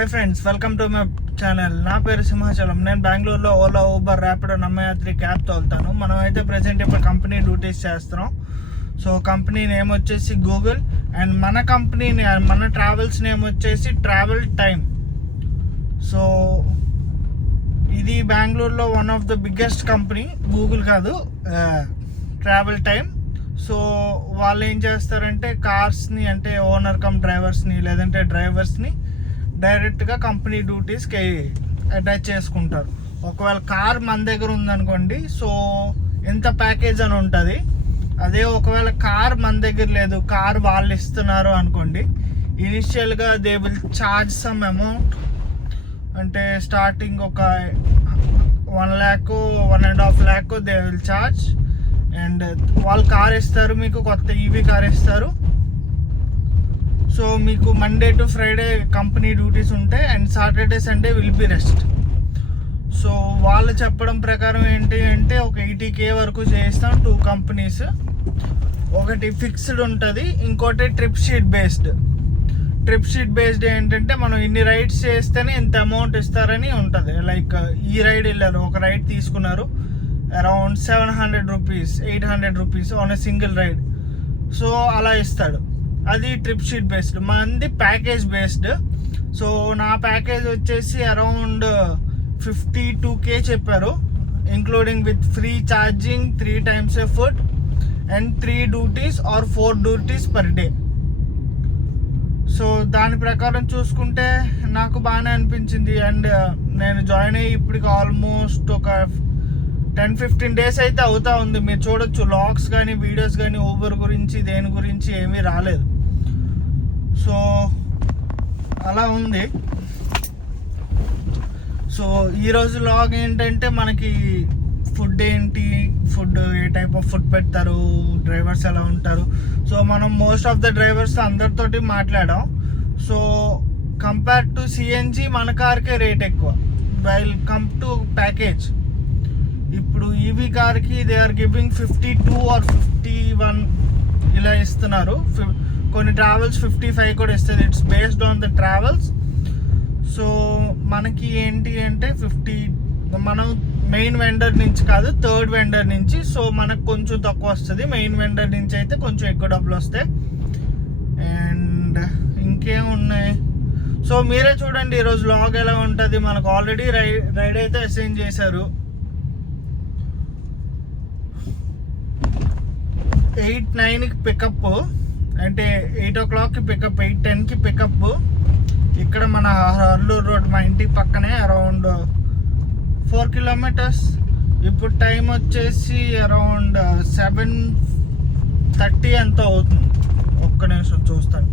Hi friends, welcome to my channel. నా పేరు సింహాచలం. నేను బెంగళూరులో ఓలా, ఊబర్, ర్యాపిడో, నమ్మయాత్రి క్యాబ్ తోలుతాను. మనం అయితే ప్రజెంట్ ఇప్పుడు కంపెనీ డ్యూటీస్ చేస్తున్నాం. సో కంపెనీ నేమ్ వచ్చేసి గూగుల్ అండ్ మన కంపెనీ మన ట్రావెల్స్ నేమ్ వచ్చేసి ట్రావెల్ టైమ్. సో ఇది బెంగళూరులో one of the biggest company. Google కాదు, ట్రావెల్ టైమ్. సో వాళ్ళు ఏం చేస్తారంటే కార్స్ని, అంటే ఓనర్ కమ్ డ్రైవర్స్ని లేదంటే డ్రైవర్స్ని డైరెక్ట్గా కంపెనీ డ్యూటీస్కి అటాచ్ చేసుకుంటారు. ఒకవేళ కార్ మన దగ్గర ఉందనుకోండి, సో ఎంత ప్యాకేజ్ అని ఉంటుంది. అదే ఒకవేళ కార్ మన దగ్గర లేదు, కార్ వాళ్ళు ఇస్తున్నారు అనుకోండి, ఇనిషియల్గా they will charge some amount. అంటే స్టార్టింగ్ ఒక 1 lakh 1.5 lakh they will charge. And వాళ్ళు కార్ ఇస్తారు, మీకు కొత్త ఈవీ కార్ ఇస్తారు. సో మీకు Monday to Friday company duties ఉంటాయి and Saturday Sunday will be rest. So వాళ్ళు చెప్పడం ప్రకారం ఏంటి అంటే ఒక 80K వరకు చేస్తాం. 2 కంపెనీస్, ఒకటి ఫిక్స్డ్ ఉంటుంది, ఇంకోటి trip sheet based. Trip sheet based ఏంటంటే మనం ఇన్ని రైడ్స్ చేస్తేనే ఇంత అమౌంట్ ఇస్తారని ఉంటుంది. లైక్ ఈ రైడ్ వెళ్ళారు, ఒక రైడ్ తీసుకున్నారు, around 700 rupees 800 rupees on a single ride. So అలా ఇస్తాడు. అది ట్రిప్ షీట్ బేస్డ్. మంది ప్యాకేజ్ బేస్డ్. సో నా ప్యాకేజ్ వచ్చేసి అరౌండ్ 52K చెప్పారు, including with free charging, 3 times a food and 3 duties or 4 duties per day. So దాని ప్రకారం చూసుకుంటే నాకు బాగానే అనిపించింది. అండ్ నేను జాయిన్ అయ్యి ఇప్పటికి ఆల్మోస్ట్ ఒక 10-15 days అయితే అవుతా ఉంది. మీరు చూడొచ్చు, లాగ్స్ కానీ వీడియోస్ కానీ ఊబర్ గురించి దేని గురించి ఏమీ రాలేదు. సో అలా ఉంది. సో ఈరోజు లాగ్ ఏంటంటే మనకి ఫుడ్ ఏంటి, food A type of food పెడతారు, డ్రైవర్స్ ఎలా ఉంటారు. సో మనం మోస్ట్ ఆఫ్ ద డ్రైవర్స్ అందరితోటి మాట్లాడాం. సో కంపేర్ టు సిఎన్జి మన కార్కే రేట్ ఎక్కువ వైల్ కమ్ టు ప్యాకేజ్. ఇప్పుడు ఈవీ కార్కి దే ఆర్ గివింగ్ 52 or 51 ఇలా ఇస్తున్నారు. కొన్ని ట్రావెల్స్ 55 కూడా ఇస్తుంది. It's based on the travels. So మనకి ఏంటి అంటే 50 మనం మెయిన్ వెండర్ నుంచి కాదు, థర్డ్ వెండర్ నుంచి. సో మనకు కొంచెం తక్కువ వస్తుంది. మెయిన్ వెండర్ నుంచి అయితే కొంచెం ఎక్కువ డబ్బులు వస్తాయి. అండ్ ఇంకేం ఉన్నాయి, సో మీరే చూడండి ఈరోజు లాగ్ ఎలా ఉంటుంది. మనకు ఆల్రెడీ రైడ్ అయితే అసైన్ చేశారు. 8-9కి పికప్, అంటే 8 o'clockకి పికప్, 8-10కి పికప్. ఇక్కడ మన హర్లూరు రోడ్, మా ఇంటి పక్కనే, అరౌండ్ 4 kilometers. ఇప్పుడు టైం వచ్చేసి అరౌండ్ 7:30 ఎంతో అవుతుంది. ఒక్క నిమిషం చూస్తాను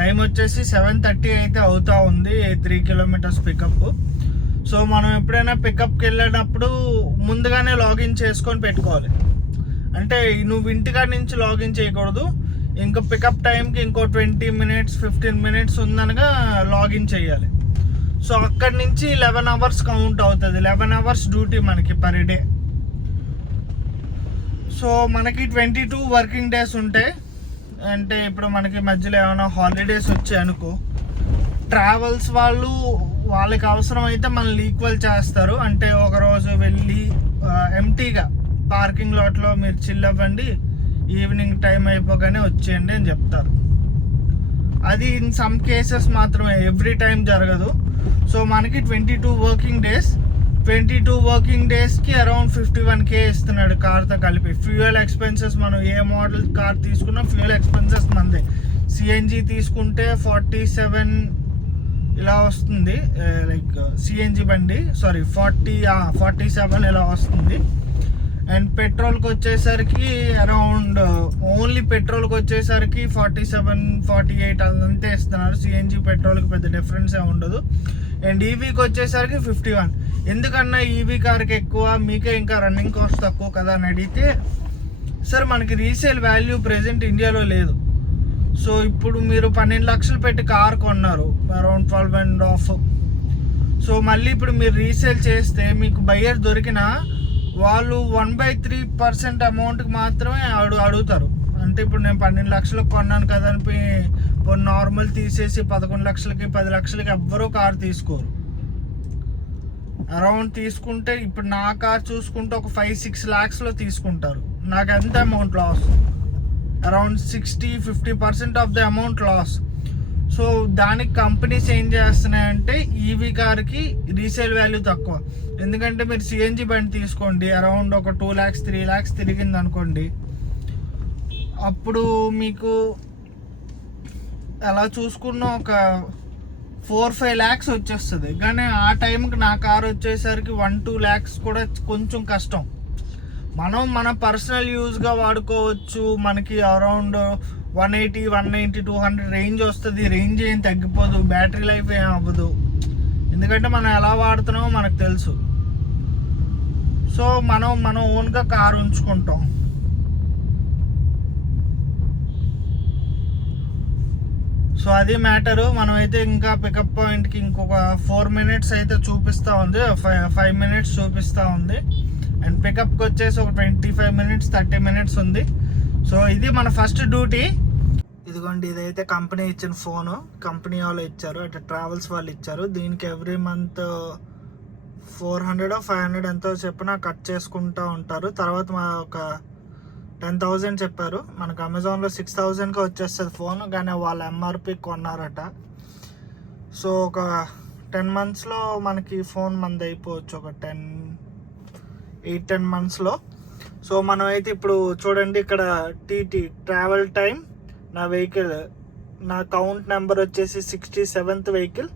టైం వచ్చేసి 7:30 అయితే అవుతా ఉంది. 3 kilometers పికప్. సో మనం ఎప్పుడైనా పికప్కి వెళ్ళేటప్పుడు ముందుగానే లాగిన్ చేసుకొని పెట్టుకోవాలి. అంటే నువ్వు ఇంటికాడ నుంచి లాగిన్ చేయకూడదు. ఇంకా పికప్ టైంకి ఇంకో 20 minutes 15 minutes ఉందనగా లాగిన్ చేయాలి. సో అక్కడి నుంచి 11 hours కౌంట్ అవుతుంది. 11 hours డ్యూటీ మనకి పర్ డే. సో మనకి 22 working days ఉంటాయి. అంటే ఇప్పుడు మనకి మధ్యలో ఏమైనా హాలిడేస్ వచ్చాయి అనుకో, ట్రావెల్స్ వాళ్ళకి అవసరం అయితే మనల్ని ఈక్వల్ చేస్తారు. అంటే ఒకరోజు వెళ్ళి ఎంటీగా పార్కింగ్ లాట్లో మీరు చిల్ అవ్వండి, ఈవినింగ్ టైం అయిపోగానే వచ్చేయండి అని చెప్తారు. అది ఇన్ సమ్ కేసెస్ మాత్రమే, ఎవ్రీ టైం జరగదు. సో మనకి 22 working days. 22 working daysకి అరౌండ్ 51K ఇస్తున్నాడు కార్తో కలిపి. ఫ్యూయల్ ఎక్స్పెన్సెస్ మనం ఏ మోడల్ కార్ తీసుకున్నా ఫ్యూయల్ ఎక్స్పెన్సెస్ మనదే. సిఎన్జి తీసుకుంటే 47 ఇలా వస్తుంది. లైక్ సిఎన్జి బండి 47 ఇలా వస్తుంది. అండ్ పెట్రోల్కి వచ్చేసరికి అరౌండ్, ఓన్లీ పెట్రోల్కి వచ్చేసరికి 47-48 అంతే ఇస్తున్నారు. సిఎన్జి పెట్రోల్కి పెద్ద డిఫరెన్స్ ఏ ఉండదు. అండ్ ఈవీకి వచ్చేసరికి 51. ఎందుకన్నా ఈవీ కార్కి ఎక్కువ, మీకే ఇంకా రన్నింగ్ కాస్ట్ తక్కువ కదా అని అడిగితే, సార్ మనకి రీసేల్ వాల్యూ ప్రెజెంట్ ఇండియాలో లేదు. సో ఇప్పుడు మీరు 12 lakhs పెట్టి కార్ కొన్నారు, అరౌండ్ 12.5. సో మళ్ళీ ఇప్పుడు మీరు రీసేల్ చేస్తే మీకు బయ్యర్ దొరికినా వాళ్ళు 1/3% అమౌంట్కి మాత్రమే అడుగుతారు. అంటే ఇప్పుడు నేను 12 lakhs కొన్నాను కదా అని కొన్ని నార్మల్ తీసేసి 11 లక్షలకి 10 లక్షలకి ఎవ్వరూ కార్ తీసుకోరు. అరౌండ్ తీసుకుంటే ఇప్పుడు నా కార్ చూసుకుంటే ఒక 5-6 lakhsలో తీసుకుంటారు. నాకు ఎంత amount loss? Around 60-50% of the amount loss. So దానికి కంపెనీస్ ఏం చేస్తున్నాయంటే ఈవీ కార్కి రీసేల్ వాల్యూ తక్కువ. ఎందుకంటే మీరు సిఎన్జి బండి తీసుకోండి, అరౌండ్ ఒక 2 lakhs 3 lakhs తిరిగింది అనుకోండి, అప్పుడు మీకు ఎలా చూసుకున్న ఒక 4-5 lakhs వచ్చేస్తుంది. కానీ ఆ టైంకి నా కార్ వచ్చేసరికి 1-2 lakhs కూడా కొంచెం కష్టం. మనం మన పర్సనల్ యూజ్గా వాడుకోవచ్చు. మనకి అరౌండ్ 180, 190, 200 రేంజ్ వస్తుంది. రేంజ్ ఏం తగ్గిపోదు, బ్యాటరీ లైఫ్ ఏం అవ్వదు. ఎందుకంటే మనం ఎలా వాడుతున్నామో మనకు తెలుసు. సో మనం ఓన్గా కార్ ఉంచుకుంటాం. సో అది మ్యాటరు. మనమైతే ఇంకా పికప్ పాయింట్కి ఇంకొక 4 minutes అయితే చూపిస్తూ ఉంది, 5 minutes చూపిస్తూ ఉంది. అండ్ పికప్కి వచ్చేసి ఒక 25 minutes 30 minutes ఉంది. సో ఇది మన ఫస్ట్ డ్యూటీ. ఇదిగోండి, ఇదైతే కంపెనీ ఇచ్చిన ఫోను. కంపెనీ వాళ్ళు ఇచ్చారు, అంటే ట్రావెల్స్ వాళ్ళు ఇచ్చారు. దీనికి ఎవ్రీ మంత్ 400 or 500 ఎంతో చెప్పినా కట్ చేసుకుంటూ ఉంటారు. తర్వాత మా ఒక 10,000 చెప్పారు. మనకు అమెజాన్లో 6,000కి వచ్చేస్తుంది ఫోన్, కానీ వాళ్ళ ఎంఆర్పి కొన్నారట. సో ఒక 10 monthsలో మనకి ఫోన్ మంది అయిపోవచ్చు, ఒక 8-10 monthsలో. సో మనం అయితే ఇప్పుడు చూడండి, ఇక్కడ టీటీ ట్రావెల్ టైం, నా వెహికల్, నా కౌంట్ నెంబర్ వచ్చేసి 67th వెహికల్,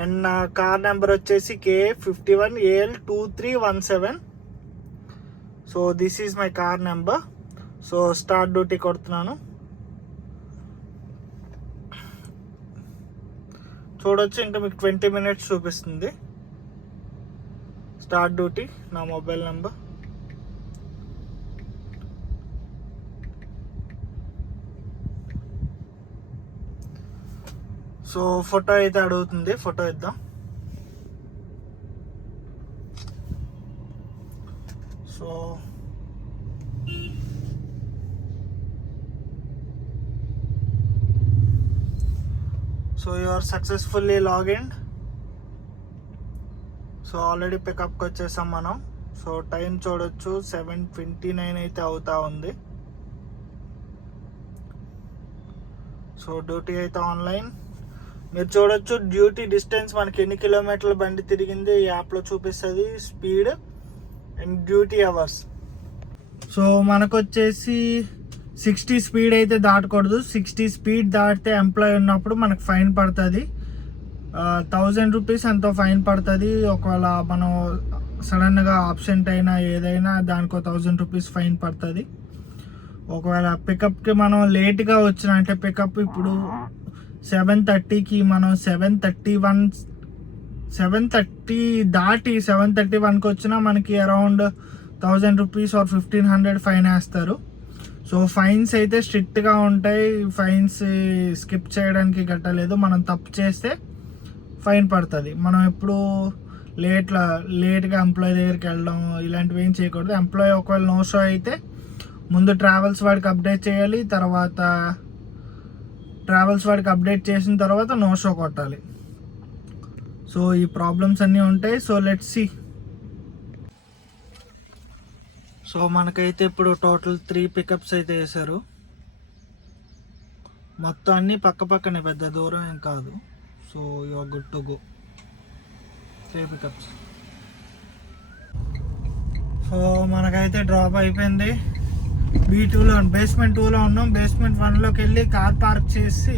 అండ్ నా కార్ నెంబర్ వచ్చేసి KA51AL2317. So this is my car number. So start duty కొడుతున్నాను. చూడొచ్చు, ఇంకా మీకు 20 minutes చూపిస్తుంది. స్టార్ట్ డ్యూటీ, నా మొబైల్ నెంబర్. సో ఫోటో అయితే అడుగుతుంది, ఫోటో ఇద్దాం. So you are successfully login. So already పికప్కి వచ్చేసాం మనం. సో టైం చూడొచ్చు, 7:29 అయితే అవుతా ఉంది. సో డ్యూటీ అయితే ఆన్లైన్. మీరు చూడొచ్చు డ్యూటీ డిస్టెన్స్, మనకి ఎన్ని కిలోమీటర్ల బండి తిరిగింది ఈ యాప్లో చూపిస్తుంది, speed and duty hours. So మనకు వచ్చేసి 60 స్పీడ్ అయితే దాటకూడదు. 60 స్పీడ్ దాటితే ఎంప్లాయ్ ఉన్నప్పుడు మనకు ఫైన్ పడుతుంది. 1000 రూపీస్ ఎంతో ఫైన్ పడుతుంది. ఒకవేళ మనం సడన్గా ఆబ్సెంట్ అయినా ఏదైనా దానికో 1000 రూపీస్ ఫైన్ పడుతుంది. ఒకవేళ పికప్కి మనం లేట్గా వచ్చిన, అంటే పికప్ ఇప్పుడు 7:30కి మనం 7:30 దాటి 7:31కి వచ్చినా మనకి అరౌండ్ 1000 రూపీస్ ఆర్ 1500 ఫైన్ వేస్తారు. సో ఫైన్స్ అయితే స్ట్రిక్ట్గా ఉంటాయి. ఫైన్స్ స్కిప్ చేయడానికి గట్టలేదు. మనం తప్పు చేస్తే ఫైన్ పడుతుంది. మనం ఎప్పుడు లేట్గా ఎంప్లాయీ దగ్గరికి వెళ్ళడం ఇలాంటివి ఏం చేయకూడదు. ఎంప్లాయీ ఒకవేళ నో షో అయితే ముందు ట్రావెల్స్ వాడికి అప్డేట్ చేయాలి, తర్వాత ట్రావెల్స్ వాడికి అప్డేట్ చేసిన తర్వాత నో షో కొట్టాలి. సో ఈ ప్రాబ్లమ్స్ అన్నీ ఉంటాయి. So let's see. సో మనకైతే ఇప్పుడు టోటల్ 3 పికప్స్ అయితే వేశారు. మొత్తం అన్నీ పక్క పక్కనే, పెద్ద దూరం ఏం కాదు. So you are good to go. 3 pickups. So మనకైతే డ్రాప్ అయిపోయింది. B2లో, బేస్మెంట్ 2లో ఉన్నాం. బేస్మెంట్ 1లోకి వెళ్ళి కార్ పార్క్ చేసి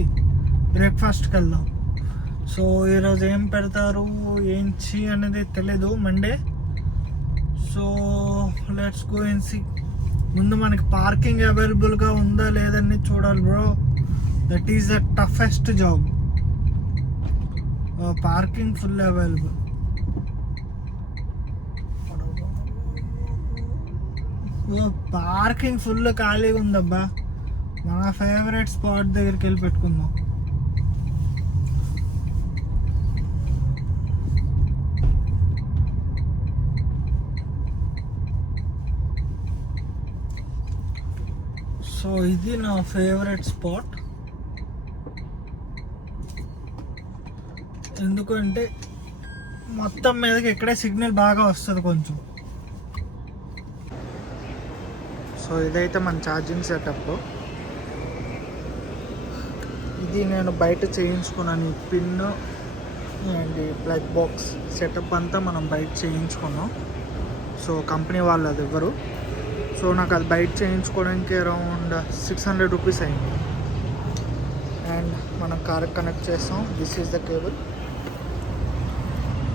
బ్రేక్ఫాస్ట్కి వెళ్దాం. సో ఈరోజు ఏం పెడతారు ఏంచి అనేది తెలీదు, Monday. So let's go and see. ముందు మనకి పార్కింగ్ అవైలబుల్గా ఉందా లేదని చూడాలి bro. That is the toughest job. Parking full available. Parking full ఖాళీగా ఉందబ్బా. మన ఫేవరెట్ స్పాట్ దగ్గరికి వెళ్ళి పెట్టుకుందాం. సో ఇది నా ఫేవరెట్ స్పాట్. ఎందుకంటే మొత్తం మీదకి ఇక్కడే సిగ్నల్ బాగా వస్తుంది కొంచెం. సో ఇదైతే మన ఛార్జింగ్ సెటప్. ఇది నేను బయట చేయించుకున్నాను. ఈ pin and plug box setup అంతా మనం బయట చేయించుకున్నాం. సో కంపెనీ వాళ్ళు అది ఇవ్వరు. సో నాకు అది బయట చేయించుకోవడానికి అరౌండ్ 600 రూపీస్ అయింది. అండ్ మనం కార్కి కనెక్ట్ చేస్తాం. This is the cable.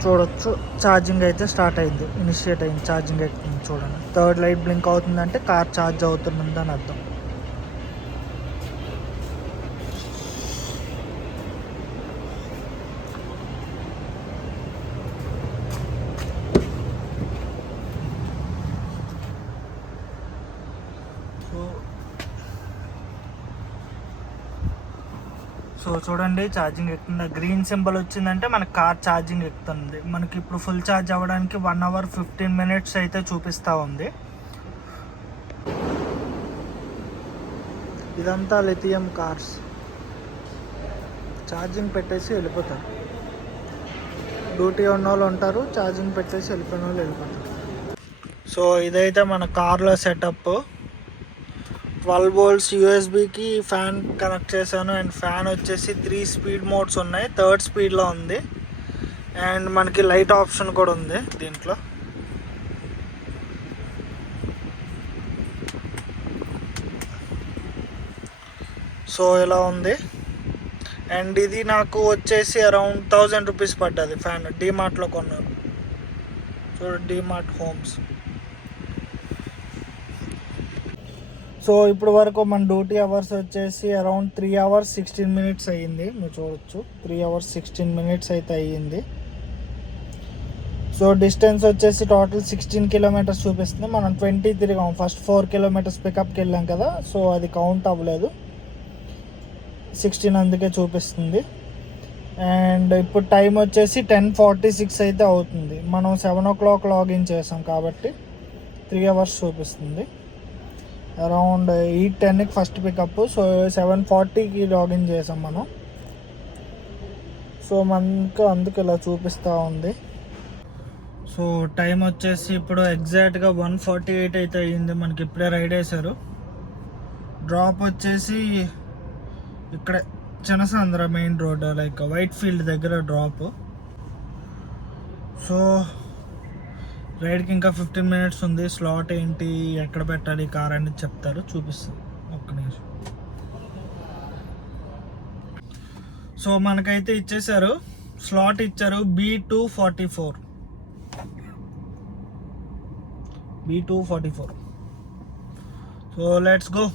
చూడొచ్చు ఛార్జింగ్ అయితే స్టార్ట్ అయింది, ఇనిషియేట్ అయింది, ఛార్జింగ్ అవుతుంది. చూడండి, థర్డ్ లైట్ బ్లింక్ అవుతుందంటే కార్ ఛార్జ్ అవుతుందని అర్థం. సో చూడండి ఛార్జింగ్ ఎక్కుతుంది. గ్రీన్ సింబల్ వచ్చిందంటే మన కార్ ఛార్జింగ్ ఎక్కుతుంది. మనకి ఇప్పుడు ఫుల్ ఛార్జ్ అవ్వడానికి 1 hour 15 minutes అయితే చూపిస్తూ ఉంది. ఇదంతా లిథియం కార్స్. ఛార్జింగ్ పెట్టేసి వెళ్ళిపోతారు. డ్యూటీ ఉన్న వాళ్ళు ఉంటారు, ఛార్జింగ్ పెట్టేసి వెళ్ళిపోయిన వాళ్ళు వెళ్ళిపోతారు. సో ఇదైతే మన కార్లో సెటప్. 12 volts యూఎస్బికి ఫ్యాన్ కనెక్ట్ చేశాను. అండ్ ఫ్యాన్ వచ్చేసి 3 speed మోడ్స్ ఉన్నాయి, 3rd స్పీడ్లో ఉంది. అండ్ మనకి లైట్ ఆప్షన్ కూడా ఉంది దీంట్లో. సో ఇలా ఉంది. అండ్ ఇది నాకు వచ్చేసి అరౌండ్ 1000 రూపీస్ పడ్డది ఫ్యాన్. డీమార్ట్లో కొన్నాను. చూడండి, డీమార్ట్ హోమ్స్. సో ఇప్పుడు వరకు మన డ్యూటీ అవర్స్ వచ్చేసి అరౌండ్ 3 hours 16 minutes అయ్యింది. మీరు చూడొచ్చు 3 hours 16 minutes అయితే అయ్యింది. సో డిస్టెన్స్ వచ్చేసి టోటల్ 16 kilometers చూపిస్తుంది. మనం 20 తిరిగాం. ఫస్ట్ 4 kilometers పికప్కి వెళ్ళాం కదా, సో అది కౌంట్ అవ్వలేదు. 16 అందుకే చూపిస్తుంది. అండ్ ఇప్పుడు టైం వచ్చేసి 10:46 అయితే అవుతుంది. మనం 7 o'clock లాగిన్ చేసాం కాబట్టి 3 hours చూపిస్తుంది. అరౌండ్ 8:10కి ఫస్ట్ పికప్. సో 7:40కి లాగిన్ చేసాం మనం. సో మనకు అందుకు ఇలా చూపిస్తూ ఉంది. సో టైం వచ్చేసి ఇప్పుడు ఎగ్జాక్ట్గా 1:48 అయితే అయ్యింది. మనకి ఇప్పుడే రైడ్ వేశారు. డ్రాప్ వచ్చేసి ఇక్కడే Chinasandra main road, like Whitefield దగ్గర డ్రాప్. సో రైడ్కి ఇంకా 15 minutes ఉంది. స్లాట్ ఏంటి, ఎక్కడ పెట్టాలి కార్ అనేది చెప్తారు, చూపిస్తాను ఒక్క నిమిషం. సో మనకైతే ఇచ్చేసారు, స్లాట్ ఇచ్చారు B244. So let's go.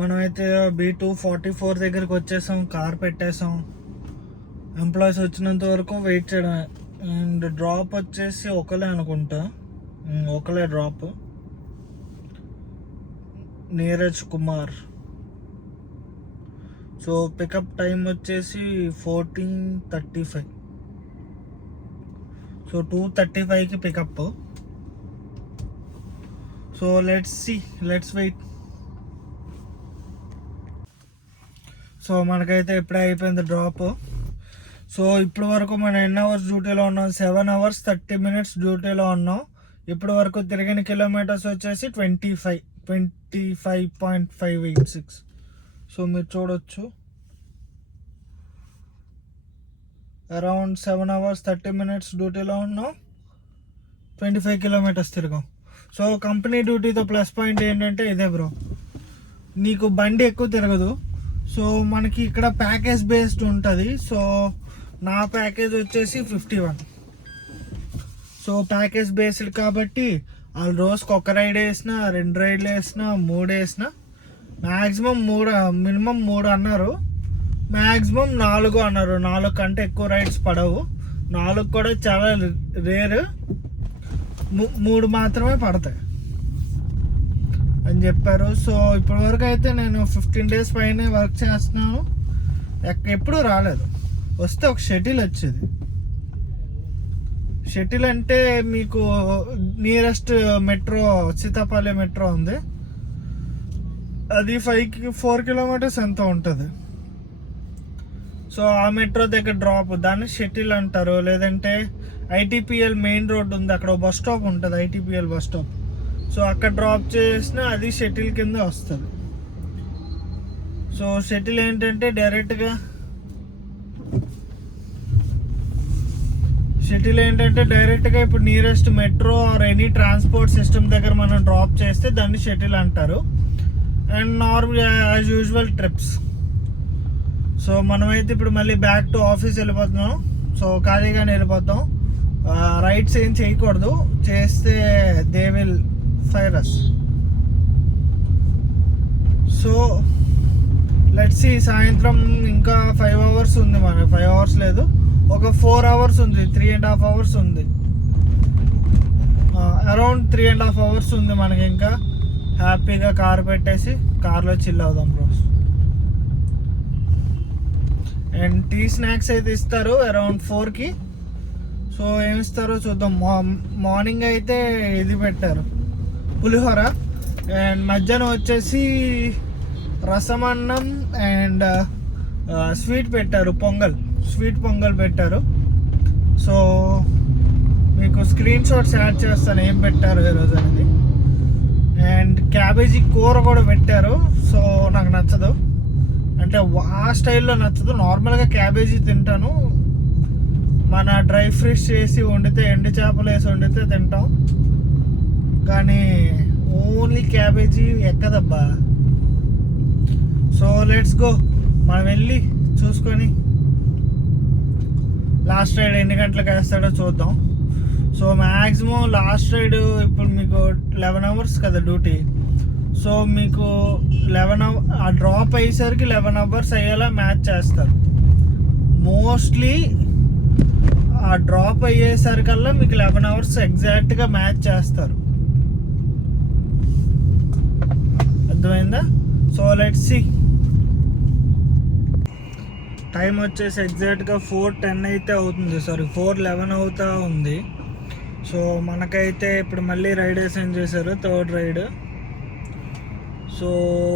మనమైతే B244 దగ్గరికి వచ్చేసాం. కార్ పెట్టేసాం. ఎంప్లాయీస్ వచ్చినంత వరకు వెయిట్ చేయడం. అండ్ డ్రాప్ వచ్చేసి ఒకలే అనుకుంటా, ఒకలే drop. Neeraj Kumar. So pickup time వచ్చేసి 14:35. సో 2:35కి pickup. So let's wait. So మనకైతే ఇప్పుడే అయిపోయింది డ్రాప్. సో ఇప్పటి వరకు మనం ఎన్ని అవర్స్ డ్యూటీలో ఉన్నాం? 7 hours 30 minutes డ్యూటీలో ఉన్నాం. ఇప్పటి వరకు తిరిగిన కిలోమీటర్స్ వచ్చేసి 25.586. సో మీరు చూడొచ్చు, అరౌండ్ 7 hours 30 minutes డ్యూటీలో ఉన్నాం, 25 kilometers తిరిగాం. సో కంపెనీ డ్యూటీతో ప్లస్ పాయింట్ ఏంటంటే ఇదే బ్రో, నీకు బండి ఎక్కువ తిరగదు. సో మనకి ఇక్కడ ప్యాకేజ్ బేస్డ్ ఉంటుంది. సో నా ప్యాకేజ్ వచ్చేసి 51. సో ప్యాకేజ్ బేస్డ్ కాబట్టి వాళ్ళు రోజుకి 1 రైడ్ వేసినా, 2 రైడ్లు వేసినా, 3 వేసినా, మ్యాక్సిమం 3, మినిమం 3 అన్నారు, మ్యాక్సిమం 4 అన్నారు. 4 కంటే ఎక్కువ రైడ్స్ పడవు. 4 కూడా చాలా రేర్, 3 మాత్రమే పడతాయి అని చెప్పారు. సో ఇప్పటి వరకు అయితే నేను 15 days పైనే వర్క్ చేస్తున్నాను. ఎప్పుడూ రాలేదు. వస్తే ఒక షటిల్ వచ్చేది. షటిల్ అంటే మీకు నియరెస్ట్ మెట్రో సీతాపల్లి మెట్రో ఉంది, అది 4 కిలోమీటర్స్ ఎంత ఉంటుంది. సో ఆ మెట్రో దగ్గర డ్రాప్, దాన్ని షటిల్ అంటారు. లేదంటే ఐటీపీఎల్ మెయిన్ రోడ్ ఉంది, అక్కడ బస్ స్టాప్ ఉంటుంది, ఐటీపీఎల్ బస్ స్టాప్. సో అక్కడ డ్రాప్ చేసినా అది షటిల్ కింద వస్తుంది. సో షటిల్ ఏంటంటే డైరెక్ట్గా ఇప్పుడు nearest metro or any transport system దగ్గర మనం డ్రాప్ చేస్తే దాన్ని షటిల్ అంటారు. And normal as usual trips. So మనమైతే ఇప్పుడు మళ్ళీ బ్యాక్ టు ఆఫీస్ వెళ్ళిపోతున్నాం. సో ఖాళీగానే వెళ్ళిపోతాం, రైడ్స్ ఏం చేయకూడదు, చేస్తే they will fire us. So let's see, సాయంత్రం ఇంకా 5 అవర్స్ ఉంది మనకి. 5 అవర్స్ లేదు, ఒక 4 అవర్స్ ఉంది, 3.5 అవర్స్ ఉంది, అరౌండ్ 3.5 అవర్స్ ఉంది మనకి. ఇంకా హ్యాపీగా కార్ పెట్టేసి కార్లో చిల్ అవుదాం బ్రోస్. అండ్ టీ స్నాక్స్ అయితే ఇస్తారు అరౌండ్ 4కి. సో ఏమి ఇస్తారో చూద్దాం. మార్నింగ్ అయితే ఇది పెట్టారు, పులిహోర. అండ్ మధ్యాహ్నం వచ్చేసి రసమన్నం అండ్ స్వీట్ పెట్టారు, స్వీట్ పొంగల్ పెట్టారు. సో మీకు స్క్రీన్ షాట్స్ యాడ్ చేస్తాను ఏం పెట్టారు ఈరోజు అనేది. అండ్ క్యాబేజీ కూర కూడా పెట్టారు. సో నాకు నచ్చదు, అంటే ఆ స్టైల్లో నచ్చదు. నార్మల్గా క్యాబేజీ తింటాను, మన డ్రై ఫ్రూట్స్ చేసి వండితే, ఎండు చేపలు వేసి వండితే తింటాం, కానీ ఓన్లీ క్యాబేజీ ఎక్కదబ్బా. సో లెట్స్ గో, మనం వెళ్ళి చూసుకొని లాస్ట్ రైడ్ ఎన్ని గంటలకు వేస్తాడో చూద్దాం. సో మ్యాక్సిమం లాస్ట్ రైడ్ ఇప్పుడు మీకు 11 అవర్స్ కదా డ్యూటీ. సో మీకు 11 ఆ డ్రాప్ అయ్యేసరికి 11 అవర్స్ అయ్యేలా మ్యాచ్ చేస్తారు. మోస్ట్లీ ఆ డ్రాప్ అయ్యేసరికల్లా మీకు 11 అవర్స్ ఎగ్జాక్ట్గా మ్యాచ్ చేస్తారు. అర్థమైందా? So let's see. టైం వచ్చేసి ఎగ్జాక్ట్గా 4:10 అయితే అవుతుంది, సారీ 4:11 అవుతా ఉంది. సో మనకైతే ఇప్పుడు మళ్ళీ రైడ్ అసైన్ చేశారు, 3rd రైడ్. సో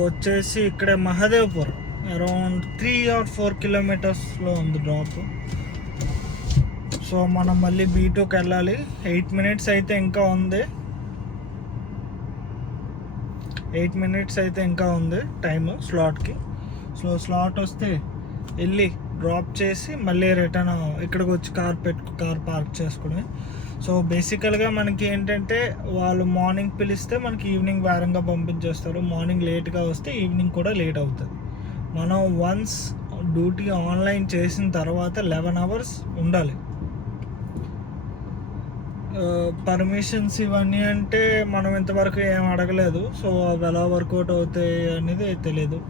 వచ్చేసి ఇక్కడ మహదేవ్పూర్ అరౌండ్ 3 or 4 కిలోమీటర్స్లో ఉంది డ్రాప్. సో మనం మళ్ళీ B2కి వెళ్ళాలి. 8 మినిట్స్ అయితే ఇంకా ఉంది, 8 మినిట్స్ అయితే ఇంకా ఉంది టైమ్ స్లాట్కి. సో స్లాట్ వస్తే వెళ్ళి డ్రాప్ చేసి మళ్ళీ రిటర్న్ ఇక్కడికి వచ్చి కార్ పార్క్ చేసుకుని. సో బేసికల్గా మనకి ఏంటంటే వాళ్ళు మార్నింగ్ పిలిస్తే మనకి ఈవినింగ్ వేరంగా పంపించేస్తారు. మార్నింగ్ లేట్గా వస్తే ఈవినింగ్ కూడా లేట్ అవుతుంది. మనం వన్స్ డ్యూటీ ఆన్లైన్ చేసిన తర్వాత 11 అవర్స్ ఉండాలి. పర్మిషన్స్ ఇవన్నీ అంటే మనం ఇంతవరకు ఏం అడగలేదు. సో అవి ఎలా వర్కౌట్ అవుతాయి అనేది తెలియదు.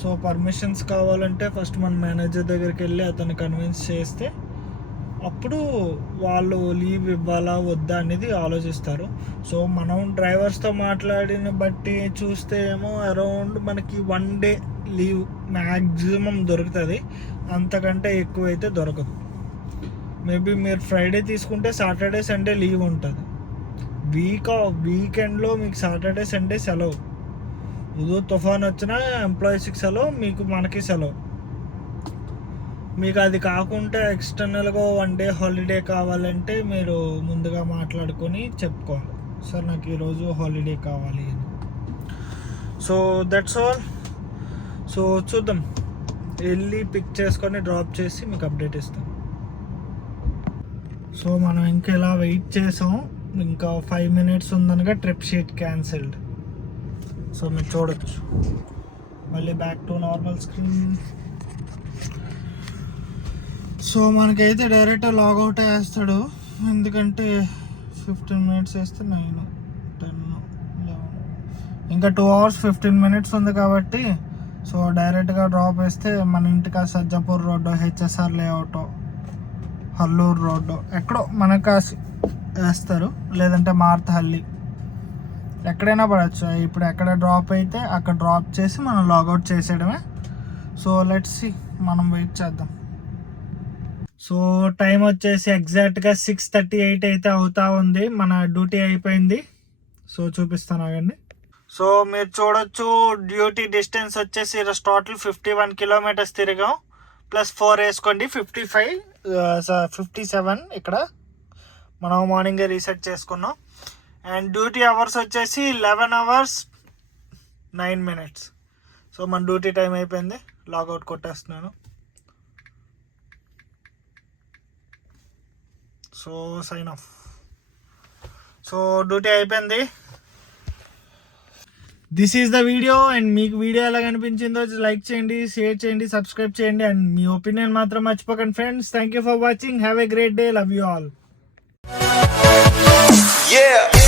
సో పర్మిషన్స్ కావాలంటే ఫస్ట్ మన మేనేజర్ దగ్గరికి వెళ్ళి అతన్ని కన్విన్స్ చేస్తే అప్పుడు వాళ్ళు లీవ్ ఇవ్వాలా వద్దా అనేది ఆలోచిస్తారు. సో మనం డ్రైవర్స్తో మాట్లాడిన బట్టి చూస్తే ఏమో అరౌండ్ మనకి 1 డే లీవ్ మ్యాక్సిమం దొరుకుతుంది, అంతకంటే ఎక్కువైతే దొరకదు. మేబీ మీరు ఫ్రైడే తీసుకుంటే సాటర్డే సండే లీవ్ ఉంటుంది. వీకెండ్లో మీకు సాటర్డే సండే సెలవు. ఉదో తుఫాన్ వచ్చినా ఎంప్లాయీస్కి సెలవు, మనకి సెలవు. మీకు అది కాకుండా ఎక్స్టర్నల్గా 1 డే హాలిడే కావాలంటే మీరు ముందుగా మాట్లాడుకొని చెప్పుకోవాలి, సార్ నాకు ఈరోజు హాలిడే కావాలి అని. So that's all. సో చూద్దాం, వెళ్ళి పిక్ చేసుకొని డ్రాప్ చేసి మీకు అప్డేట్ ఇస్తాం. సో మనం ఇంకా ఇలా వెయిట్ చేసాం, ఇంకా 5 మినిట్స్ ఉందనగా ట్రిప్ షీట్ క్యాన్సిల్డ్. సో మీరు చూడొచ్చు, మళ్ళీ back to normal screen. So మనకైతే డైరెక్ట్ లాగౌట్ వేస్తాడు, ఎందుకంటే 15 మినిట్స్ వేస్తే 9, 10, 11 ఇంకా 2 hours 15 మినిట్స్ ఉంది కాబట్టి. సో డైరెక్ట్గా డ్రాప్ వేస్తే మన ఇంటికి సజ్జపూర్ రోడ్డు, HSR లేఅవుట్, హల్లూరు రోడ్డు ఎక్కడో మనకు వేస్తారు, లేదంటే మార్తహల్లి ఎక్కడైనా పడవచ్చు. ఇప్పుడు ఎక్కడ డ్రాప్ అయితే అక్కడ డ్రాప్ చేసి మనం లాగౌట్ చేసేయడమే. సో లెట్స్ సీ, మనం వెయిట్ చేద్దాం. సో టైం వచ్చేసి ఎగ్జాక్ట్గా 6:38 అయితే అవుతా ఉంది. మన డ్యూటీ అయిపోయింది. సో చూపిస్తాను ఆగండి. సో మీరు చూడొచ్చు డ్యూటీ డిస్టెన్స్ వచ్చేసి టోటల్ 51 కిలోమీటర్స్ తిరిగాం. +4 వేసుకోండి 57 ఇక్కడ మనం మార్నింగే రీసెట్ చేసుకున్నాం. అండ్ డ్యూటీ అవర్స్ వచ్చేసి 11 hours 9 minutes. సో మన డ్యూటీ టైం అయిపోయింది. లాగౌట్ కొట్టేస్తున్నాను. So sign off. So duty అయిపోయింది. This is the video. And మీకు వీడియో ఎలా కనిపించిందో లైక్ చేయండి, షేర్ చేయండి, సబ్స్క్రైబ్ చేయండి. అండ్ మీ ఒపీనియన్ మాత్రం మర్చిపోకండి friends. Thank you for watching. Have a great day. Love you all. Yeah.